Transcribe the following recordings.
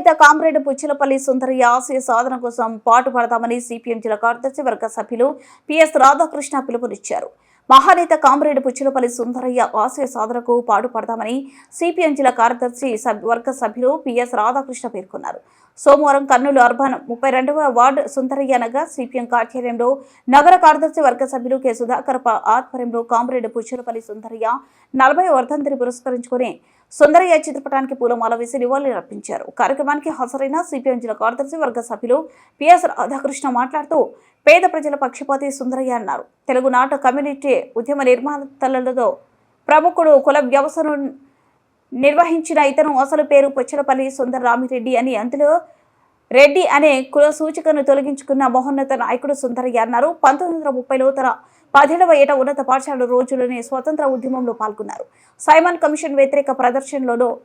మహానేత కామ్రేడ్ పుచ్చలపల్లి సుందరయ్య ఆశయ సాధన కోసం పాటుపడతామని సిపిఎం జిల్లా కార్యదర్శి వర్గ సభ్యులు పిఎస్ రాధాకృష్ణ పిలుపునిచ్చారు. మహానేత కామ్రేడ్ పుచ్చిలపల్లి సుందరయ్య ఆశయ సాధనకు పాటుపడతామని సిపిఎం జిల్లా కార్యదర్శి వర్గ సభ్యులు పిఎస్ రాధాకృష్ణ పేర్కొన్నారు. సోమవారం కర్నూలు అర్బన్ ముప్పై రెండవ వార్డు సుందరయ్య నగర్ సిపిఎం కార్యాలయంలో నగర కార్యదర్శి వర్గ సభ్యులు కె. సుధాకర్ ఆధ్వర్యంలో కామ్రేడ్ పుచ్చిలపల్లి సుందరయ్య నలభై వర్ధంతిని పురస్కరించుకుని సుందరయ్య చిత్రపటానికి పూలమాల వేసి నివాళులు అర్పించారు. కార్యక్రమానికి హాజరైన సిపిఎం జిల్లా కార్యదర్శి వర్గ సభ్యులు పిఎస్ రాధాకృష్ణ మాట్లాడుతూ పేద ప్రజల పక్షపాతి సుందరయ్య అన్నారు. తెలుగునాట కమ్యూనిటీ ఉద్యమ నిర్మాతలలో ప్రముఖుడు కుల వ్యవస్థను నిర్వహించిన ఇతను అసలు పేరు పొచ్చలపల్లి సుందర రామిరెడ్డి అని అందులో రెడ్డి అనే కుల సూచికను తొలగించుకున్న మహోన్నత నాయకుడు సుందరయ్య అన్నారు. పంతొమ్మిది వందల ముప్పైలో తన పదిహేడవ ఏట ఉన్నత పాఠశాల రోజులోనే స్వతంత్ర ఉద్యమంలో పాల్గొన్నారు. సైమన్ కమిషన్ వ్యతిరేక ప్రదర్శనలోనూ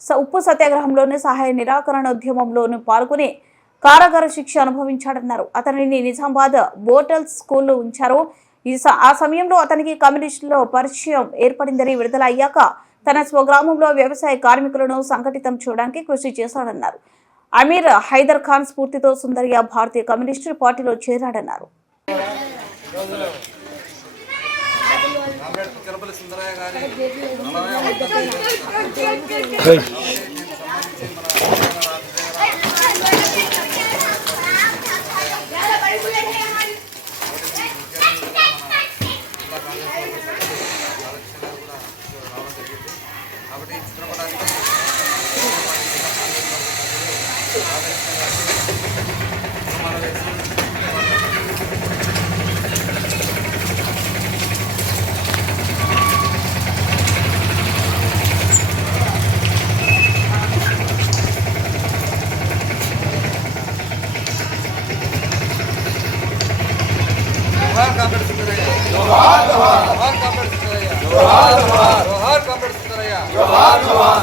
స- ఉప్పు సత్యాగ్రహంలోనే సహాయ నిరాకరణ ఉద్యమంలోనూ పాల్గొని కారాగార శిక్ష అనుభవించాడన్నారు. అతనిని నిజామాబాద్ బోటల్ స్కూల్లో ఉంచారు. ఈ స- ఆ సమయంలో అతనికి కమ్యూనిస్టులో పరిచయం ఏర్పడిందని విడుదల అయ్యాక తన స్వగ్రామంలో వ్యవసాయ కార్మికులను సంఘటితం చేయడానికి కృషి చేశాడన్నారు. అమీర్ హైదర్ ఖాన్ స్ఫూర్తితో సుందరయ్య భారతీయ కమ్యూనిస్టు పార్టీలో చేరాడన్నారు. సుందరయ్య గారి నలభై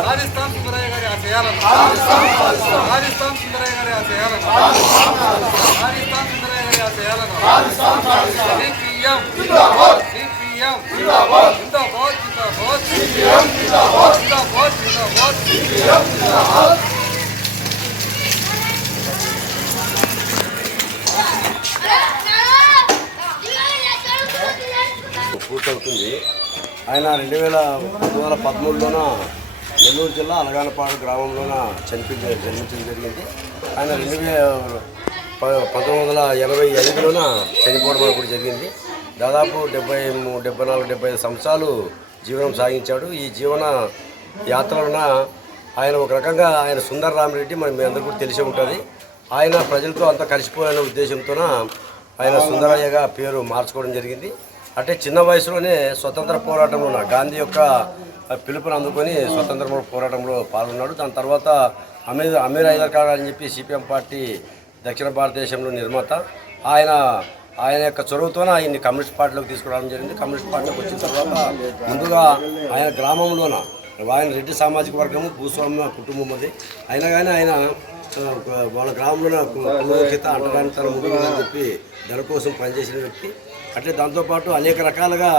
రాజస్థాన్ సుందరయ్య గారి ఆశయాలను రాజస్థాన్ సుందరయ్య గారి ఆశయాలను రాజస్థాన్ సుందరయ్య గారి ఆశయాలను సిపిఎం సిపిఎం జిందాబాద్ జిందాబాద్ జిందాబాద్ సిపిఎం జిందాబాద్ జిందాబాద్ జిందాబాద్ సిపిఎం జిందాబాద్ పూర్తవుతుంది ఆయన రెండు వేల పంతొమ్మిది వందల పదమూడులోన నెల్లూరు జిల్లా అలగానపాడు గ్రామంలోన చనిపి జన్మించడం జరిగింది. ఆయన రెండు వేల ప- పంతొమ్మిది వందల ఎనభై ఐదులోన చనిపోవడం అనేది కూడా జరిగింది. దాదాపు డెబ్బై మూడు డెబ్బై నాలుగు డెబ్బై ఐదు సంవత్సరాలు జీవనం సాగించాడు. ఈ జీవన యాత్రలోన ఆయన ఒక రకంగా ఆయన సుందర రామిరెడ్డి మనం మీ అందరికీ కూడా తెలిసే ఉంటుంది. ఆయన ప్రజలతో అంతా కలిసిపోయే ఉద్దేశంతోన ఆయన సుందరయ్యగా పేరు మార్చుకోవడం జరిగింది. అంటే చిన్న వయసులోనే స్వతంత్ర పోరాటంలో ఉన్న గాంధీ యొక్క పిలుపుని అందుకొని స్వతంత్ర పోరాటంలో పాల్గొన్నాడు. దాని తర్వాత అమీర్ అమీర్ హైదర్ ఖాన్ అని చెప్పి సిపిఎం పార్టీ దక్షిణ భారతదేశంలో నిర్మాత. ఆయన ఆయన యొక్క చొరవతోనే ఆయన్ని కమ్యూనిస్ట్ పార్టీలోకి తీసుకురావడం జరిగింది. కమ్యూనిస్ట్ పార్టీలోకి వచ్చిన తర్వాత ముందుగా ఆయన గ్రామంలోన ఆయన రెడ్డి సామాజిక వర్గము భూస్వామ్య కుటుంబం అది. అయినా కానీ ఆయన వాళ్ళ గ్రామంలో పురోహిత తన ముందు అని చెప్పి ధర కోసం పనిచేసిన వ్యక్తి. అట్లే దాంతోపాటు అనేక రకాలుగా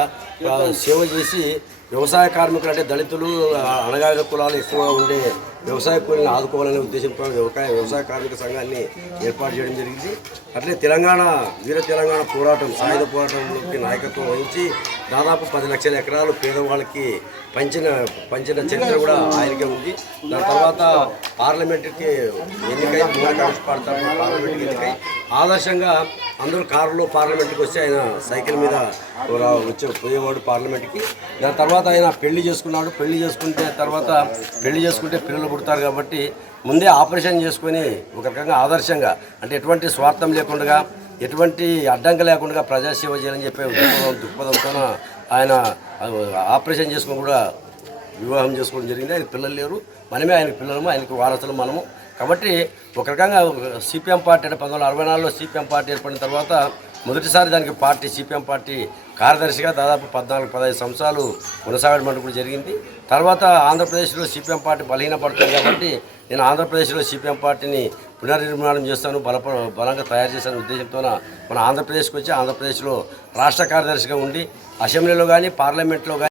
సేవ చేసి వ్యవసాయ కార్మికులు అంటే దళితులు ఆ, అణగారిన కులాలు ఎక్కువగా ఉండే వ్యవసాయ కూలీని ఆదుకోవాలనే ఉద్దేశంతో వ్యవసాయ వ్యవసాయ కార్మిక సంఘాన్ని ఏర్పాటు చేయడం జరిగింది. అట్లే తెలంగాణ వీర తెలంగాణ పోరాటం సాయుధ పోరాటంలోకి నాయకత్వం వహించి దాదాపు పది లక్షల ఎకరాలు పేదవాళ్ళకి పంచిన పంచిన చరిత్ర కూడా ఆయనకే ఉంది. దాని తర్వాత పార్లమెంట్కి ఎన్నికై మూడు కాంగ్రెస్ పార్టీ పార్లమెంట్కి ఎన్నికై ఆదర్శంగా అందరూ కారులో పార్లమెంట్కి వస్తే ఆయన సైకిల్ మీద వచ్చే పోయేవాడు పార్లమెంట్కి. దాని తర్వాత తర్వాత ఆయన పెళ్ళి చేసుకున్నాడు. పెళ్ళి చేసుకుంటే తర్వాత పెళ్ళి చేసుకుంటే పిల్లలు పుడతారు కాబట్టి ముందే ఆపరేషన్ చేసుకొని ఒక రకంగా ఆదర్శంగా అంటే ఎటువంటి స్వార్థం లేకుండా ఎటువంటి అడ్డంకి లేకుండా ప్రజాసేవ చేయాలని చెప్పే దృక్పథం దృక్పథంతో ఆయన ఆపరేషన్ చేసుకుని కూడా వివాహం చేసుకోవడం జరిగింది. ఆయన పిల్లలు లేరు. మనమే ఆయన పిల్లలము ఆయనకు వారసులు మనము. కాబట్టి ఒక రకంగా సిపిఎం పార్టీ అంటే పంతొమ్మిది వందల అరవై నాలుగులో సిపిఎం పార్టీ ఏర్పడిన తర్వాత మొదటిసారి దానికి పార్టీ సిపిఎం పార్టీ కార్యదర్శిగా దాదాపు పద్నాలుగు పదహైదు సంవత్సరాలు కొనసాగడం కూడా జరిగింది. తర్వాత ఆంధ్రప్రదేశ్లో సిపిఎం పార్టీ బలహీనపడుతుంది కాబట్టి నేను ఆంధ్రప్రదేశ్లో సిపిఎం పార్టీని పునర్నిర్మాణం చేస్తాను బల బలంగా తయారు చేసిన ఉద్దేశంతో మన ఆంధ్రప్రదేశ్కి వచ్చి ఆంధ్రప్రదేశ్లో రాష్ట్ర కార్యదర్శిగా ఉండి అసెంబ్లీలో కానీ పార్లమెంట్లో కానీ